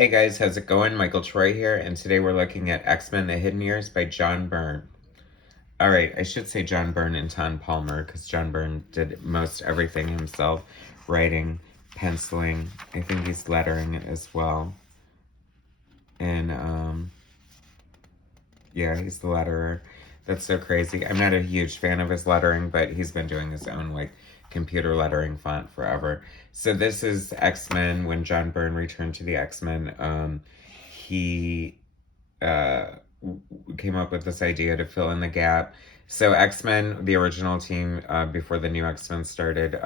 Hey guys, how's it going? Michael Troy here, and today we're looking at X-Men The Hidden Years by John Byrne. Alright, I should say John Byrne and Tom Palmer, because John Byrne did most everything himself. Writing, penciling, I think he's lettering it as well. And, yeah, he's the letterer. That's so crazy. I'm not a huge fan of his lettering, but he's been doing his own, like, computer lettering font forever. So this is X-Men, when John Byrne returned to the X-Men. He uh, came up with this idea to fill in the gap. So X-Men, the original team, before the new X-Men started,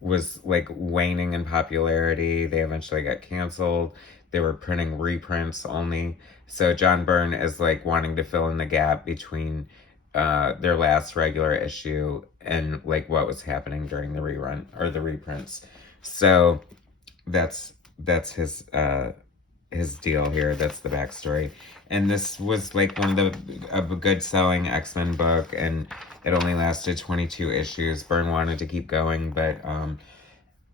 was like waning in popularity. They eventually got canceled. They were printing reprints only. So John Byrne is like wanting to fill in the gap between their last regular issue and like what was happening during the rerun or the reprints. So that's his deal here. That's the backstory. And this was like one of a good selling X-Men book, and it only lasted 22 issues. Byrne wanted to keep going, but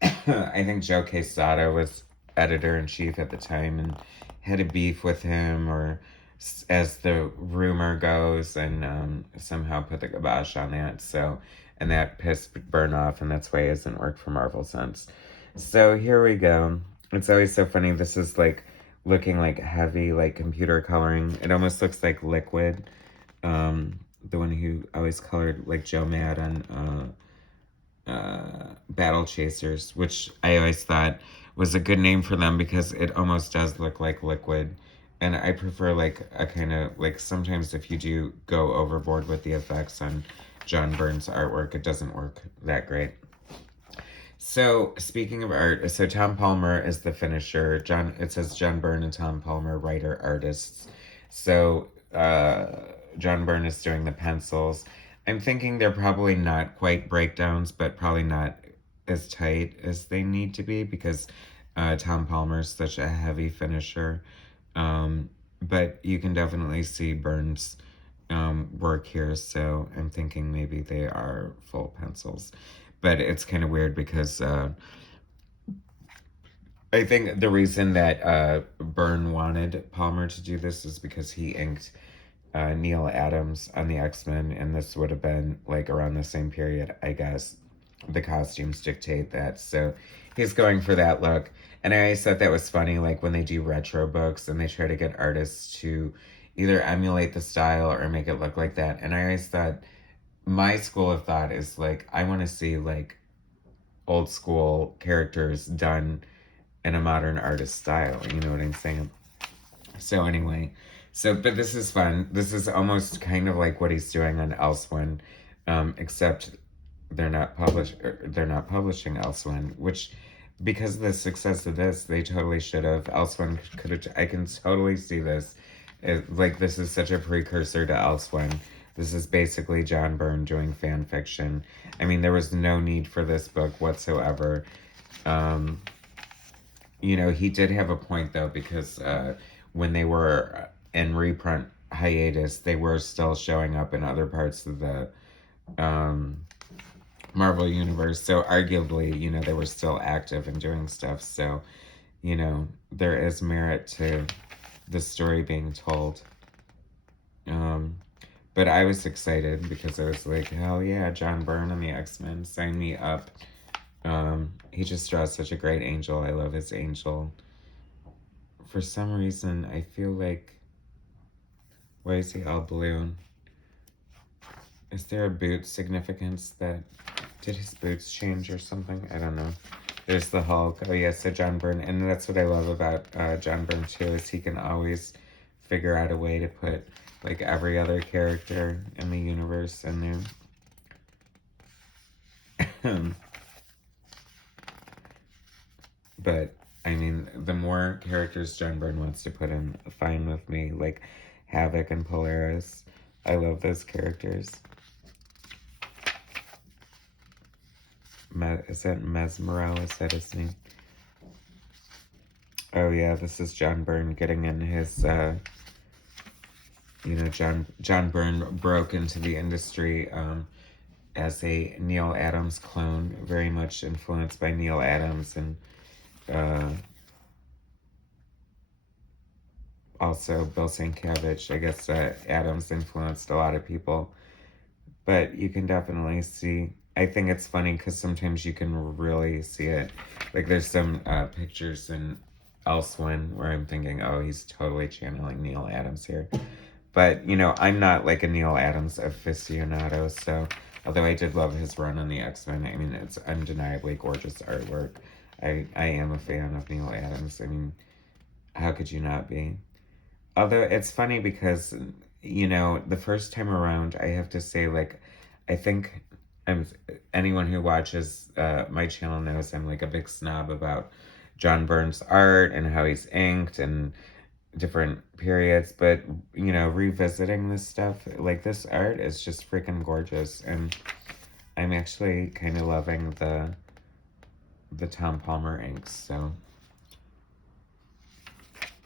I think Joe Quesada was editor-in-chief at the time and had a beef with him, or as the rumor goes, and somehow put the kibosh on that. So, and that pissed Byrne off, and that's why he hasn't worked for Marvel since. So here we go. It's always so funny. This is like looking like heavy, like computer coloring. It almost looks like Liquid, the one who always colored like Joe Mad on Battle Chasers, which I always thought was a good name for them because it almost does look like Liquid. And I prefer like a kind of like sometimes if you do go overboard with the effects on John Byrne's artwork, it doesn't work that great. So speaking of art, so Tom Palmer is the finisher. It says John Byrne and Tom Palmer, writer artists. So John Byrne is doing the pencils. I'm thinking they're probably not quite breakdowns, but probably not as tight as they need to be because Tom Palmer is such a heavy finisher. But you can definitely see Byrne's work here, so I'm thinking maybe they are full pencils. But it's kind of weird because I think the reason that Byrne wanted Palmer to do this is because he inked Neal Adams on the X-Men, and this would have been like around the same period, I guess. The costumes dictate that, so he's going for that look. And I always thought that was funny, like when they do retro books and they try to get artists to either emulate the style or make it look like that. And I always thought, my school of thought is like, I want to see like old school characters done in a modern artist style. You know what I'm saying? So anyway, but this is fun. This is almost kind of like what he's doing on Elsewhere, except they're not publishing Elsewhere, which because of the success of this, they totally should have. Elsewhere could have. I can totally see this. Like this is such a precursor to Elsewhere. This is basically John Byrne doing fan fiction. I mean, there was no need for this book whatsoever. He did have a point though, because when they were in reprint hiatus, they were still showing up in other parts of the Marvel Universe. So arguably, they were still active and doing stuff. So, there is merit to the story being told. But I was excited because I was like, hell yeah, John Byrne and the X-Men, sign me up. He just draws such a great Angel. I love his Angel. For some reason, I feel like, why is he all blue? Is there a boot significance that, did his boots change or something? I don't know. There's the Hulk. Oh yeah, so John Byrne. And that's what I love about John Byrne too, is he can always figure out a way to put like every other character in the universe in there. But I mean, the more characters John Byrne wants to put in, fine with me. Like Havoc and Polaris. I love those characters. Is that Mesmerau? Is that his name? Oh yeah, this is John Byrne getting in his, John Byrne broke into the industry as a Neal Adams clone, very much influenced by Neal Adams, and also Bill Sienkiewicz. I guess Adams influenced a lot of people, but you can definitely see. I think it's funny because sometimes you can really see it. Like there's some pictures in Elsewhere where I'm thinking, oh, he's totally channeling Neal Adams here. But, you know, I'm not like a Neal Adams aficionado, so although I did love his run on the X-Men, I mean, it's undeniably gorgeous artwork. I am a fan of Neal Adams. I mean, how could you not be? Although it's funny because, you know, the first time around, I have to say, like, I think I'm anyone who watches my channel knows I'm like a big snob about John Byrne's art and how he's inked and different periods, but you know, revisiting this stuff, like this art is just freaking gorgeous, and I'm actually kind of loving the Tom Palmer inks. So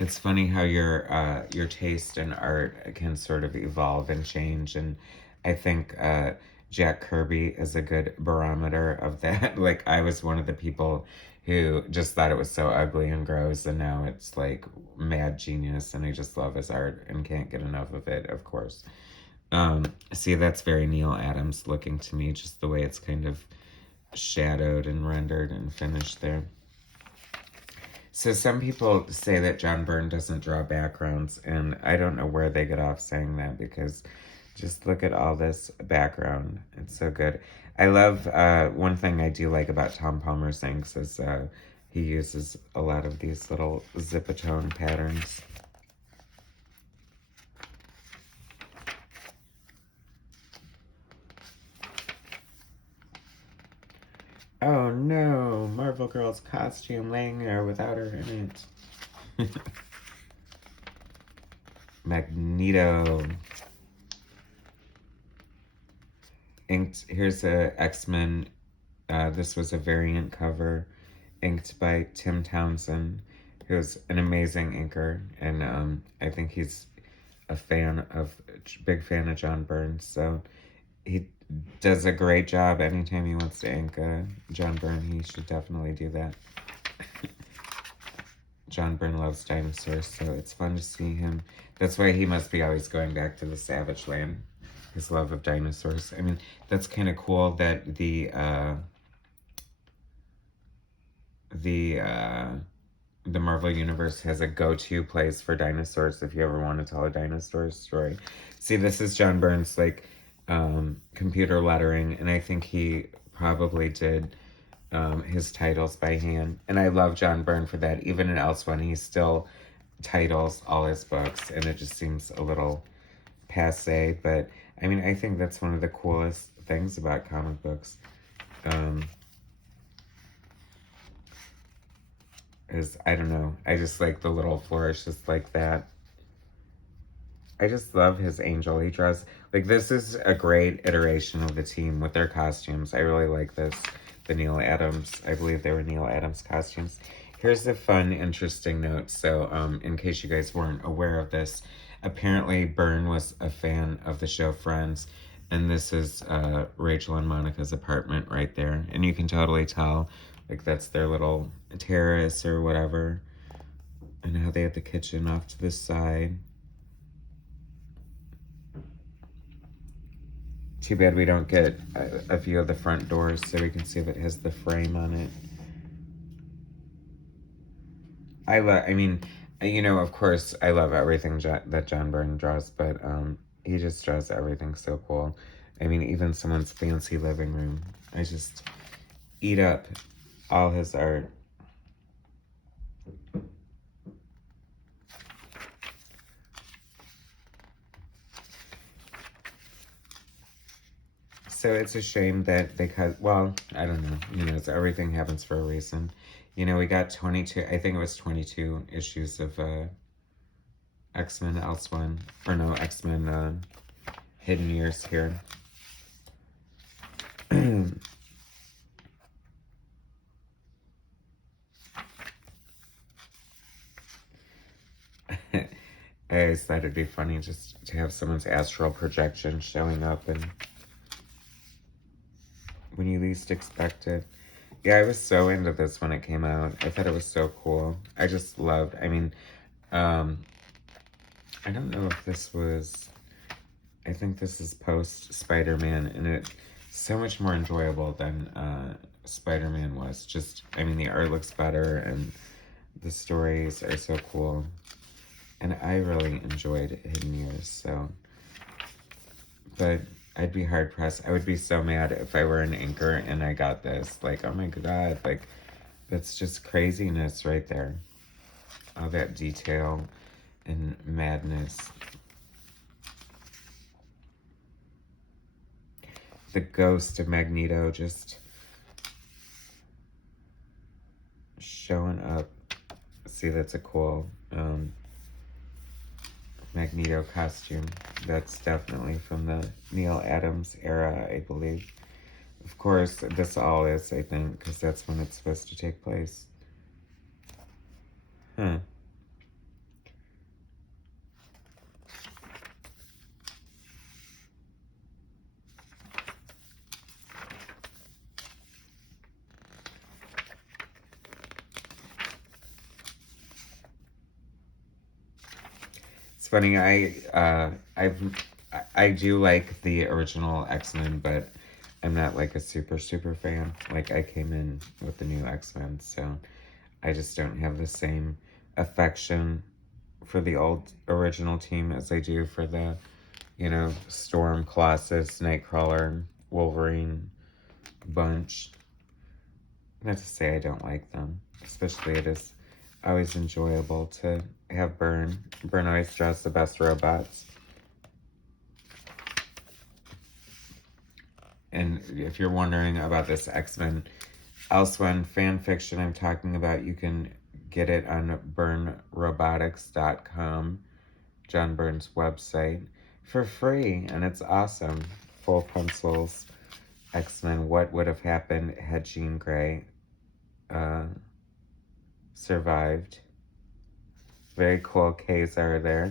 it's funny how your taste in art can sort of evolve and change, and I think Jack Kirby is a good barometer of that. Like I was one of the people who just thought it was so ugly and gross, and now it's like mad genius, and I just love his art and can't get enough of it, of course. See, that's very Neal Adams looking to me, just the way it's kind of shadowed and rendered and finished there. So some people say that John Byrne doesn't draw backgrounds, and I don't know where they get off saying that because just look at all this background. It's so good. I love, one thing I do like about Tom Palmer's inks is he uses a lot of these little zipatone patterns. Oh no, Marvel Girl's costume laying there without her in it. Magneto. Inked, here's a X-Men. This was a variant cover inked by Tim Townsend, who's an amazing inker, and I think he's a big fan of John Byrne, so he does a great job anytime he wants to ink John Byrne. He should definitely do that. John Byrne loves dinosaurs, so it's fun to see him. That's why he must be always going back to the Savage Land. His love of dinosaurs. I mean, that's kind of cool that the Marvel Universe has a go-to place for dinosaurs if you ever want to tell a dinosaur story. See, this is John Byrne's like computer lettering, and I think he probably did his titles by hand. And I love John Byrne for that. Even in Elsewhere, he still titles all his books, and it just seems a little passe, but I mean, I think that's one of the coolest things about comic books. Is, I don't know, I just like the little flourishes like that. I just love his angel. He draws, like, this is a great iteration of the team with their costumes. I really like this. The Neal Adams, I believe they were Neal Adams costumes. Here's a fun, interesting note. So, in case you guys weren't aware of this, apparently Byrne was a fan of the show Friends, and this is Rachel and Monica's apartment right there. And you can totally tell, like, that's their little terrace or whatever. And how they have the kitchen off to the side. Too bad we don't get a view of the front doors so we can see if it has the frame on it. I mean, you know, of course, I love everything that John Byrne draws, but he just draws everything so cool. I mean, even someone's fancy living room. I just eat up all his art. So it's a shame that they cut, well, I don't know, you know, everything happens for a reason. You know, we got 22, I think it was 22 issues of X-Men Elsewhere, or no, X-Men Hidden Years here. I always thought it'd be funny just to have someone's astral projection showing up and when you least expect it. Yeah, I was so into this when it came out. I thought it was so cool. I just loved, I mean, I don't know if this was, I think this is post Spider-Man, and it's so much more enjoyable than Spider-Man was. Just, I mean, the art looks better, and the stories are so cool. And I really enjoyed Hidden Years, so. But I'd be hard pressed. I would be so mad if I were an inker and I got this. Like, oh my god, like, that's just craziness right there. All that detail and madness. The ghost of Magneto just showing up. See, that's a cool Magneto costume. That's definitely from the Neal Adams era, I believe. Of course, this all is, I think, because that's when it's supposed to take place. Huh. It's funny. I do like the original X-Men, but I'm not like a super fan. Like, I came in with the new X-Men, so I just don't have the same affection for the old original team as I do for the, Storm, Colossus, Nightcrawler, Wolverine bunch. Not to say I don't like them, especially it is always enjoyable to have Byrne. Byrne always draws the best robots. And if you're wondering about this X-Men Elsewhere fan fiction I'm talking about, you can get it on byrnerobotics.com, John Byrne's website, for free, and it's awesome. Full pencils, X-Men, what would have happened had Jean Grey survived. Very cool Kazar there.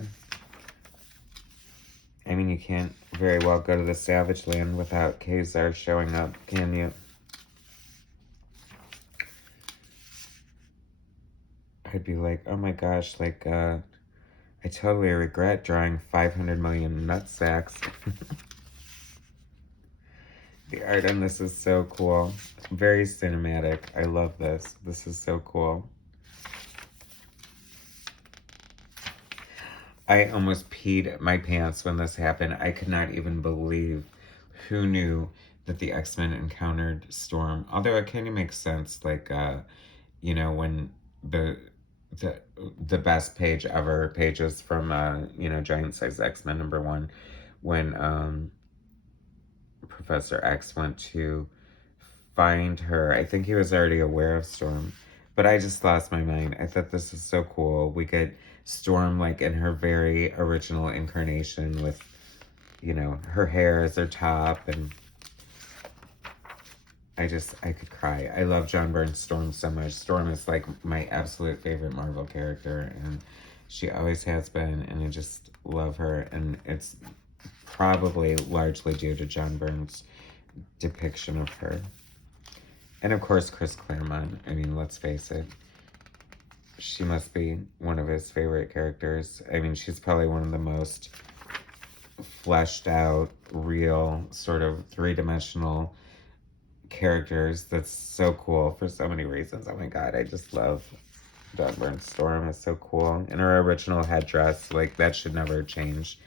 I mean, you can't very well go to the Savage Land without Kazar showing up, can you? I'd be like, oh my gosh, like, I totally regret drawing 500 million nutsacks. The art on this is so cool. Very cinematic. I love this. This is so cool. I almost peed my pants when this happened. I could not even believe who knew that the X-Men encountered Storm. Although it kind of makes sense, like, when the best page ever pages from, Giant Size X-Men #1, when Professor X went to find her. I think he was already aware of Storm, but I just lost my mind. I thought this is so cool. We get Storm like in her very original incarnation with, her hair as her top, and I could cry. I love John Byrne's Storm so much. Storm is like my absolute favorite Marvel character, and she always has been, and I just love her, and it's probably largely due to John Byrne's depiction of her. And of course, Chris Claremont. I mean, let's face it. She must be one of his favorite characters. I mean, she's probably one of the most fleshed out, real, sort of three-dimensional characters. That's so cool for so many reasons. Oh my god, I just love John Byrne's Storm. It's so cool. And her original headdress, like, that should never change.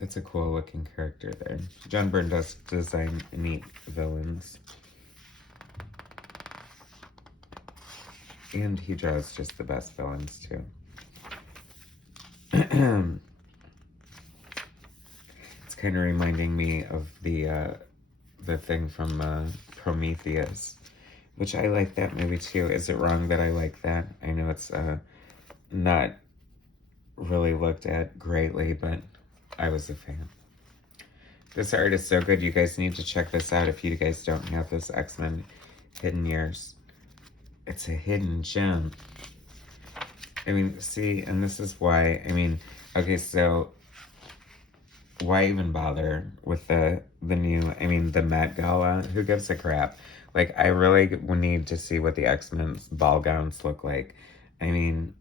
It's a cool looking character there. John Byrne does design neat villains. And he draws just the best villains too. It's kind of reminding me of the thing from Prometheus, which I like that movie too. Is it wrong that I like that? I know it's not really looked at greatly, but I was a fan. This art is so good. You guys need to check this out if you guys don't have this X-Men Hidden Years. It's a hidden gem. I mean, see, and this is why, I mean, okay, so why even bother with the new, I mean, the Met Gala? Who gives a crap? Like, I really need to see what the X-Men's ball gowns look like. I mean,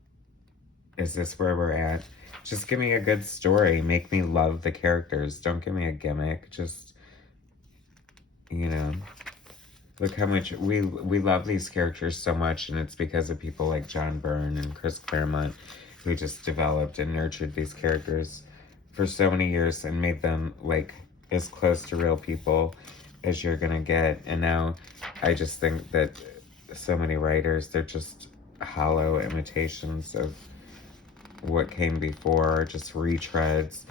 Is this where we're at? Just give me a good story. Make me love the characters. Don't give me a gimmick. Just, you know, look how much we love these characters so much, and it's because of people like John Byrne and Chris Claremont who just developed and nurtured these characters for so many years and made them like as close to real people as you're gonna get. And now I just think that so many writers, they're just hollow imitations of what came before, just retreads.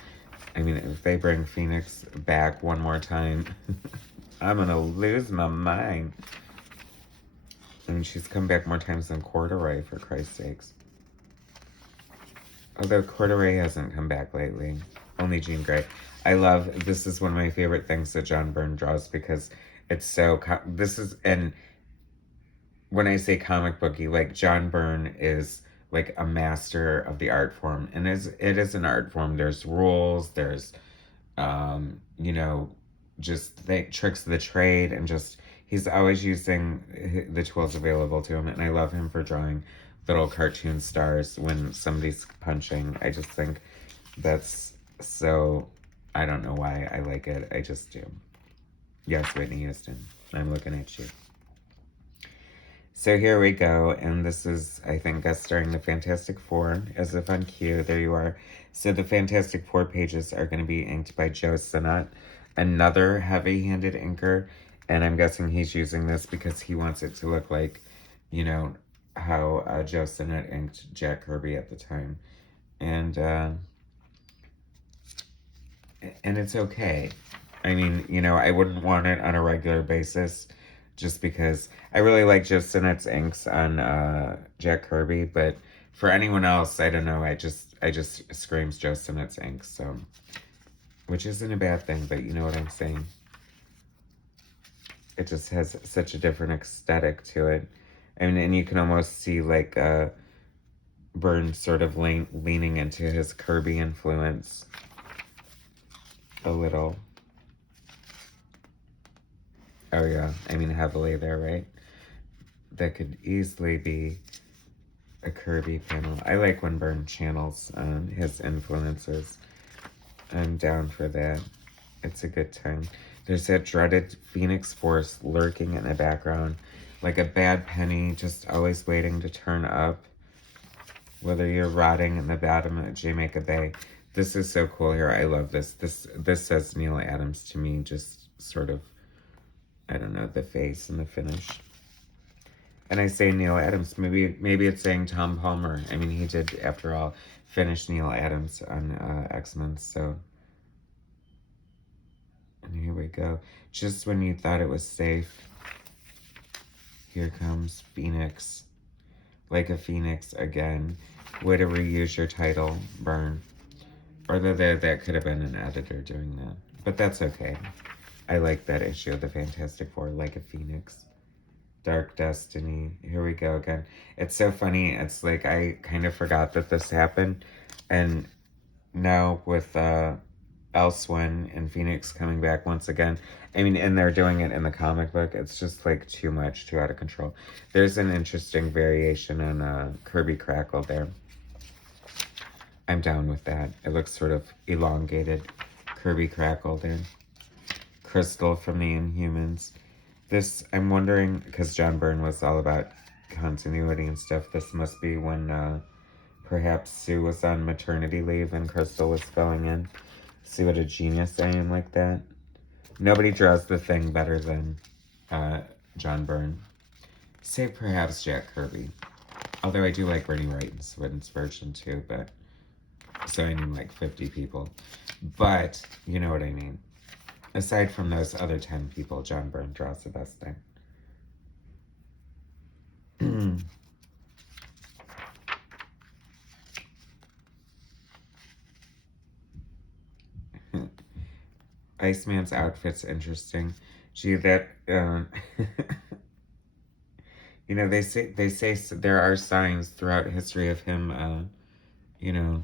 I mean, if they bring Phoenix back one more time, I'm gonna lose my mind. And she's come back more times than Corduroy, for Christ's sakes. Although Corduroy hasn't come back lately. Only Jean Grey. I love, this is one of my favorite things that John Byrne draws because it's so, and when I say comic booky, like John Byrne is like a master of the art form. And it is an art form. There's rules, there's, you know, just the tricks of the trade, and just, he's always using the tools available to him. And I love him for drawing little cartoon stars when somebody's punching. I just think that's so, I don't know why I like it. I just do. Yes, Whitney Houston, I'm looking at you. So here we go, and this is, I think, guest starring the Fantastic Four, as if on cue. There you are. So the Fantastic Four pages are going to be inked by Joe Sinnott, another heavy-handed inker, and I'm guessing he's using this because he wants it to look like, you know, how Joe Sinnott inked Jack Kirby at the time. And it's okay. I mean, you know, I wouldn't want it on a regular basis just because I really like Joe Sinnott's inks on Jack Kirby, but for anyone else, I don't know, I just screams Joe Sinnott's inks, so, which isn't a bad thing, but you know what I'm saying. It just has such a different aesthetic to it. I mean, and you can almost see like Byrne sort of leaning into his Kirby influence a little. Oh yeah, I mean heavily there, right? That could easily be a Kirby panel. I like when Byrne channels his influences. I'm down for that. It's a good time. There's that dreaded Phoenix Force lurking in the background, like a bad penny, just always waiting to turn up. Whether you're rotting in the bottom of Jamaica Bay. This is so cool here. I love this. This says Neal Adams to me, just sort of, I don't know, the face and the finish. And I say Neal Adams, maybe it's saying Tom Palmer. I mean, he did, after all, finish Neal Adams on X-Men, so. And here we go. Just when you thought it was safe, here comes Phoenix. Like a phoenix again. Way to reuse your title, Byrne. Or that could have been an editor doing that. But that's okay. I like that issue of the Fantastic Four, Like a Phoenix. Dark Destiny. Here we go again. It's so funny. It's like I kind of forgot that this happened. And now with Elsewin and Phoenix coming back once again. I mean, and they're doing it in the comic book. It's just like too much, too out of control. There's an interesting variation on Kirby Crackle there. I'm down with that. It looks sort of elongated. Kirby Crackle there. Crystal from the Inhumans. This, I'm wondering, because John Byrne was all about continuity and stuff, this must be when perhaps Sue was on maternity leave and Crystal was filling in. See what a genius I am like that? Nobody draws the Thing better than John Byrne. Save perhaps Jack Kirby. Although I do like Bernie Wright's version too, but... So I mean like 50 people. But, you know what I mean. Aside from those other 10 people, John Byrne draws the best thing. Iceman's outfit's interesting. Gee, that, you know, they say there are signs throughout history of him, you know,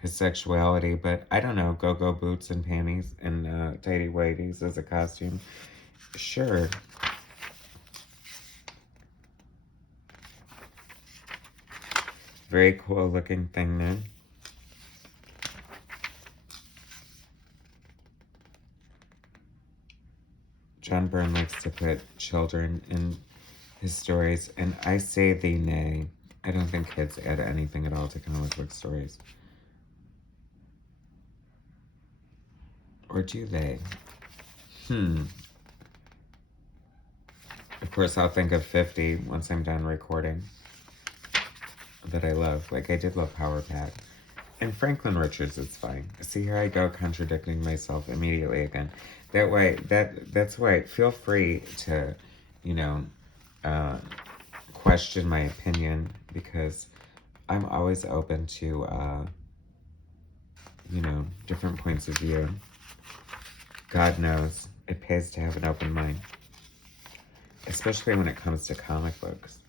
his sexuality, but I don't know, go-go boots and panties and tighty whities as a costume. Sure. Very cool looking thing there. John Byrne likes to put children in his stories, and I say thee nay. I don't think kids add anything at all to comic book stories. Or do they? Of course, I'll think of 50 once I'm done recording. That I love. Like, I did love Power Pack. And Franklin Richards, it's fine. See, here I go contradicting myself immediately again. That's why, feel free to, you know, question my opinion, because I'm always open to, you know, different points of view. God knows, it pays to have an open mind. Especially when it comes to comic books.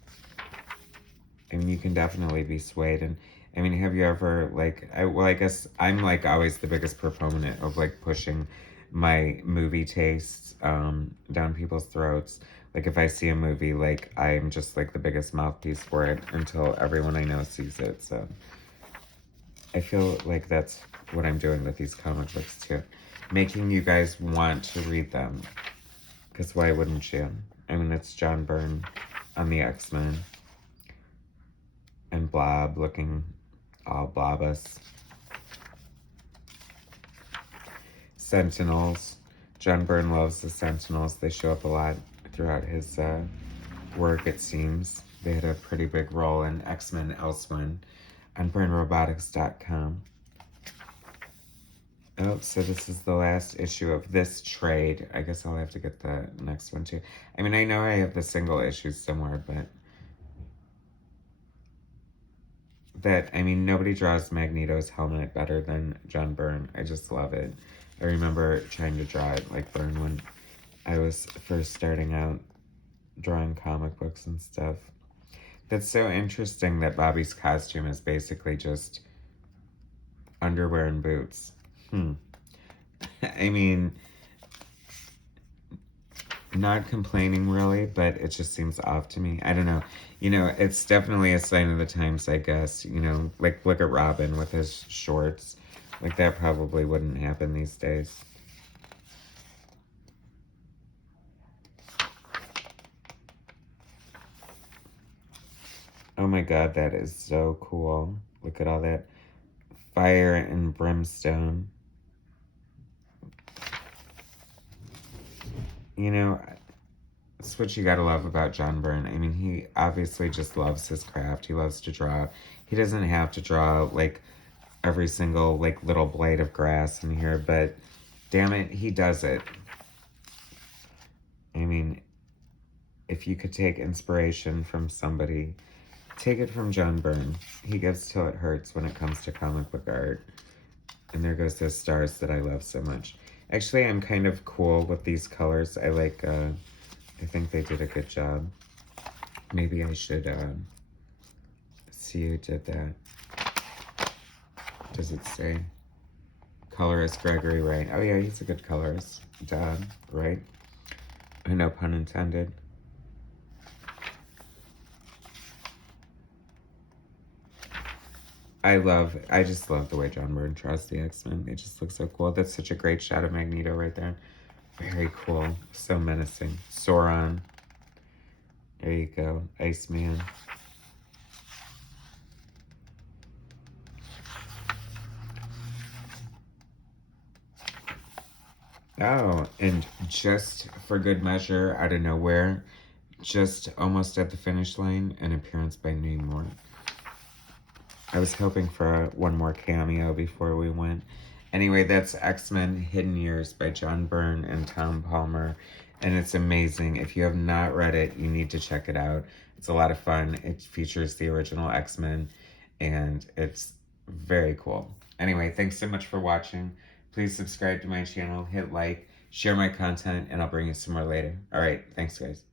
I mean, you can definitely be swayed. And, I mean, have you ever, like, I guess I'm, like, always the biggest proponent of, like, pushing my movie tastes down people's throats. Like, if I see a movie, like, I'm just, like, the biggest mouthpiece for it until everyone I know sees it. So, I feel like that's what I'm doing with these comic books, too. Making you guys want to read them. Because why wouldn't you? I mean, it's John Byrne on the X-Men. And Blob looking all blobus. Sentinels. John Byrne loves the Sentinels. They show up a lot throughout his work, it seems. They had a pretty big role in X-Men Elsewhere on ByrneRobotics.com. Oh, so this is the last issue of this trade. I guess I'll have to get the next one too. I mean, I know I have the single issues somewhere, but I mean, nobody draws Magneto's helmet better than John Byrne. I just love it. I remember trying to draw it like Byrne when I was first starting out drawing comic books and stuff. That's so interesting that Bobby's costume is basically just underwear and boots. I mean, not complaining really, but it just seems off to me. I don't know. You know, it's definitely a sign of the times, I guess. You know, like, look at Robin with his shorts. Like, that probably wouldn't happen these days. Oh my god, that is so cool. Look at all that fire and brimstone. You know, that's what you gotta love about John Byrne. I mean, he obviously just loves his craft. He loves to draw. He doesn't have to draw, like, every single, like, little blade of grass in here, but damn it, he does it. I mean, if you could take inspiration from somebody, take it from John Byrne. He gives till it hurts when it comes to comic book art. And there goes those stars that I love so much. Actually, I'm kind of cool with these colors. I like, I think they did a good job. Maybe I should, see who did that. Does it say? Colorist Gregory Wright. Oh yeah, he's a good colorist. Duh, right? No pun intended. I just love the way John Byrne draws the X-Men. It just looks so cool. That's such a great shot of Magneto right there. Very cool. So menacing. Sauron. There you go. Iceman. Oh, and just for good measure, out of nowhere, just almost at the finish line, an appearance by Neal. I was hoping for one more cameo before we went. Anyway, that's X-Men Hidden Years by John Byrne and Tom Palmer. And it's amazing. If you have not read it, you need to check it out. It's a lot of fun. It features the original X-Men. And it's very cool. Anyway, thanks so much for watching. Please subscribe to my channel, hit like, share my content, and I'll bring you some more later. All right, thanks, guys.